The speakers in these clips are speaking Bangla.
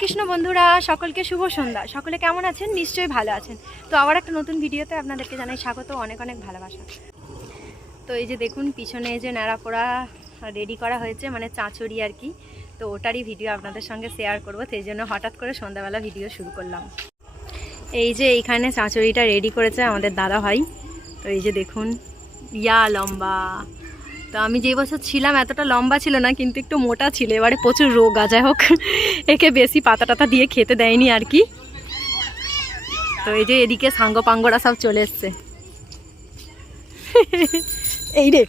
কৃষ্ণ বন্ধুরা, সকলকে শুভ সন্ধ্যা। সকলে কেমন আছেন? নিশ্চয়ই ভালো আছেন। তো আবার একটা নতুন ভিডিওতে আপনাদেরকে জানাই স্বাগত, অনেক অনেক ভালোবাসা। তো এই যে দেখুন, পিছনে যে ন্যাড়াপোড়া রেডি করা হয়েছে মানে চাঁচড়ি আর কি, তো ওটারই ভিডিও আপনাদের সঙ্গে শেয়ার করব। সেই জন্য হঠাৎ করে সন্ধ্যাবেলা ভিডিও শুরু করলাম। এই যে এইখানে চাঁচড়িটা রেডি করেছে আমাদের দাদা ভাই তো এই যে দেখুন, ইয়া লম্বা। তো আমি যে বছর ছিলাম, এতটা লম্বা ছিল না, কিন্তু একটু মোটা ছিল। এবারে প্রচুর রোগ আ যাই হোক। একে বেশি পাতা টাতা দিয়ে খেতে দেয়নি আর কি। তো এই যে এদিকে সাঙ্গ পাঙ্গরা সব চলে এসছে। এই রে।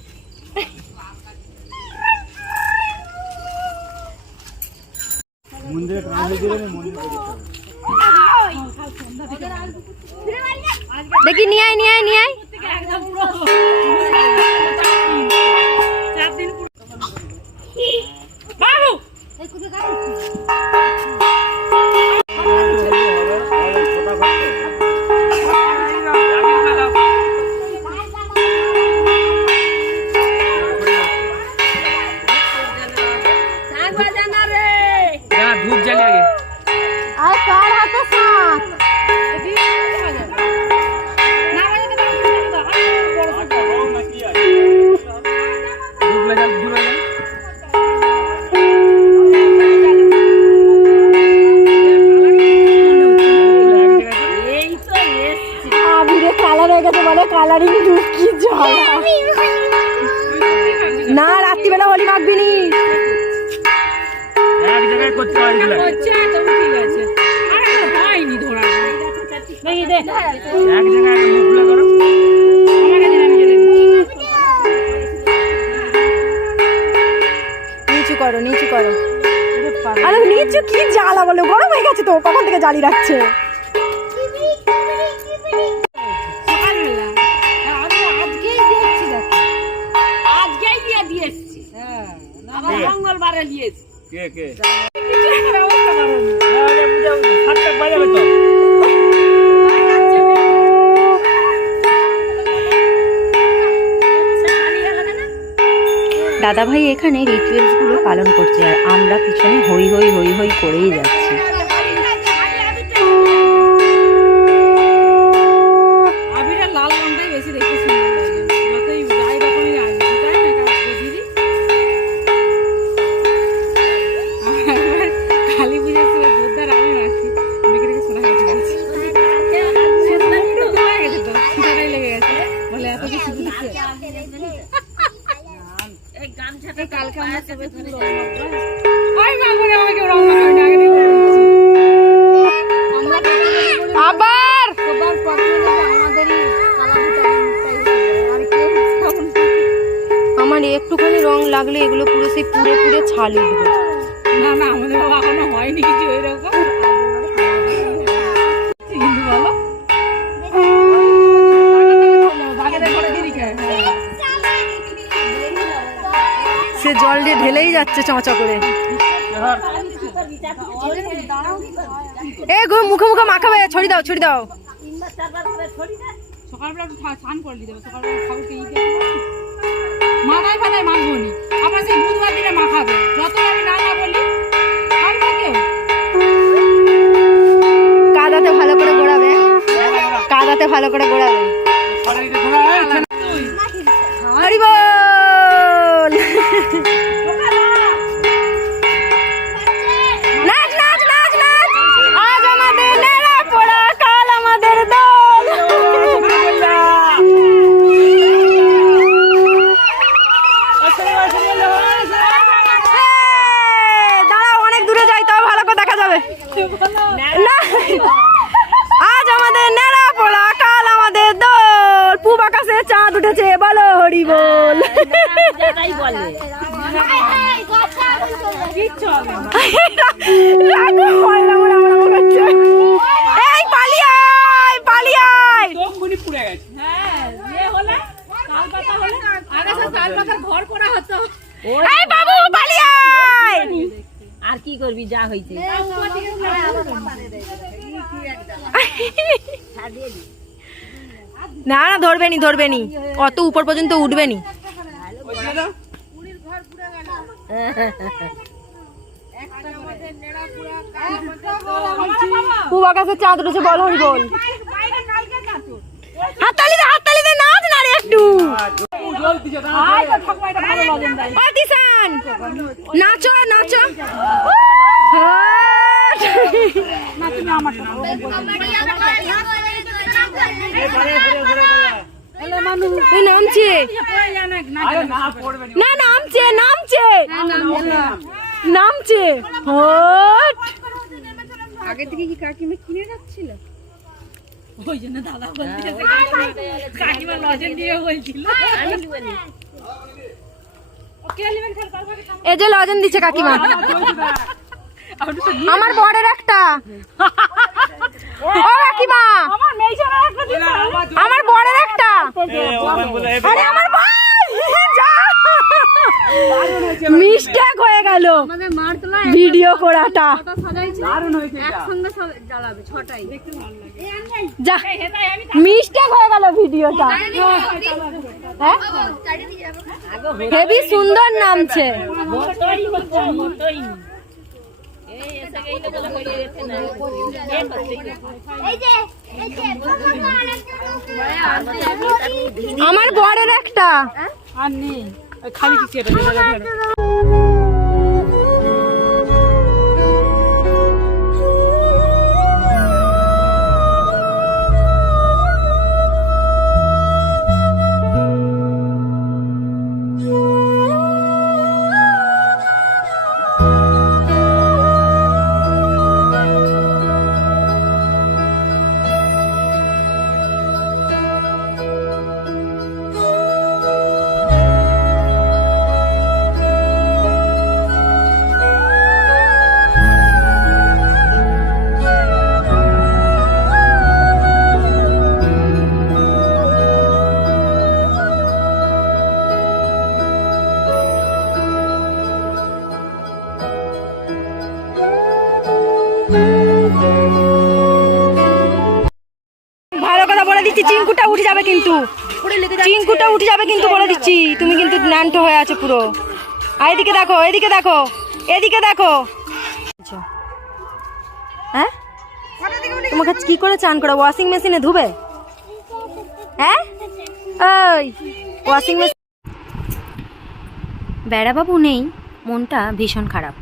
দেখি, নিয়ে নিয়ে নিয়ে এক জায়গায় করো নিচু করো নিচু করো। আরে নিচু কি জ্বালা বলো গরম হয়ে গেছে তো কখন থেকে জ্বালি রাখছে? মঙ্গলবারে দিয়েছি কে কে? দাদাভাই এখানে রিচুয়ালসগুলো পালন করছে আর আমরা পিছনে হই হই হই হই করেই যাচ্ছি। আমার একটুখানি রং লাগলে এগুলো পুরো সেই পুরে পুরে ছাল না না, আমাদের বাবা এখনও হয়নি কিছু ওই জল দিয়ে ঢেলেই যাচ্ছে চঁচা করে। এ গো মুখে মুখে মাখাবে ছড়ি দাও ছড়ি দাও। সকালবেলা স্নান করে দিতে হবে সকালবেলা ঠাকুরকে মাথায় ফাটায় মাখবো নি আবার সেই বুধবার দিনে মাখাবে। যত আমি না না বলি কাদাতে ভালো করে গোড়াবে। কাদাতে ভালো করে গোড়াবে। উঠেছে বলো হরি বল। এই মুনি পুড়ে গেছে হ্যাঁ ইয়ে হলে তাল পাতা হলে আগে তাল পাতার ঘর করা হতো এই বাবু আর কি করবি যা হয়েছে না না ধরবে নি ধরবে নি অত উপর পর্যন্ত উঠবে নি চাঁদ বল হাততালি না রে একটু। নাচো নাচো। হাট। নামছে না নামছে নামছে নামছে আগে থেকে কি কাকিমা কিনে ওই জন্য দাদা কাকিমা বলছিল এই যে লজেন দিচ্ছে কাকিমা। আমার বরের একটা। ও কাকিমা আমার মেয়ে একটা দিন আমার বরের একটা আরে আমার ভাই যা মিস্টেক হয়ে গেল আমাদের মার তোলা ভিডিও করাটা যা মিস্টেক হয়ে গেল ভিডিওটা হ্যাঁ হেভি সুন্দর নামছে আমার বরের একটা। আর নেই। খালি কিছু ভালো কথা বলে দিচ্ছি চিঙ্কুটা উঠে যাবে কিন্তু। চিঙ্কুটা উঠে যাবে কিন্তু বলে দিচ্ছি। তুমি কিন্তু ন্যান্টো হয়ে আছো পুরো। আর এদিকে দেখো এদিকে দেখো এদিকে দেখো। হ্যাঁ? তোমাকে কি করে চান করে? ওয়াশিং মেশিনে ধুবে? হ্যাঁ? ওই, ওয়াশিং মেশিন বেড়াবাবু নেই, মনটা ভীষণ খারাপ।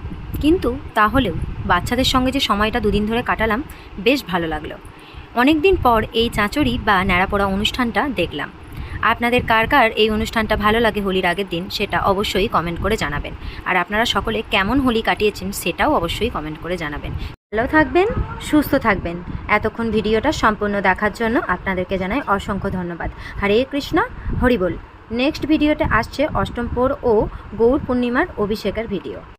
কিন্তু তাহলেও বাচ্চাদের সঙ্গে যে সময়টা দুদিন ধরে কাটালাম, বেশ ভালো লাগল। অনেক দিন পর এই চাঁচড়ি বা ন্যাড়াপড়া অনুষ্ঠানটা দেখলাম। আপনাদের কার কার এই অনুষ্ঠানটা ভালো লাগে হোলির আগের দিন, সেটা অবশ্যই কমেন্ট করে জানাবেন। আর আপনারা সকলে কেমন হোলি কাটিয়েছেন, সেটাও অবশ্যই কমেন্ট করে জানাবেন। ভালো থাকবেন, সুস্থ থাকবেন। এতক্ষণ ভিডিওটা সম্পূর্ণ দেখার জন্য আপনাদেরকে জানাই অসংখ্য ধন্যবাদ। হরে কৃষ্ণ হরিবোল নেক্সট ভিডিওতে আসছে অষ্টম পোর ও গৌর পূর্ণিমার অভিষেকের ভিডিও।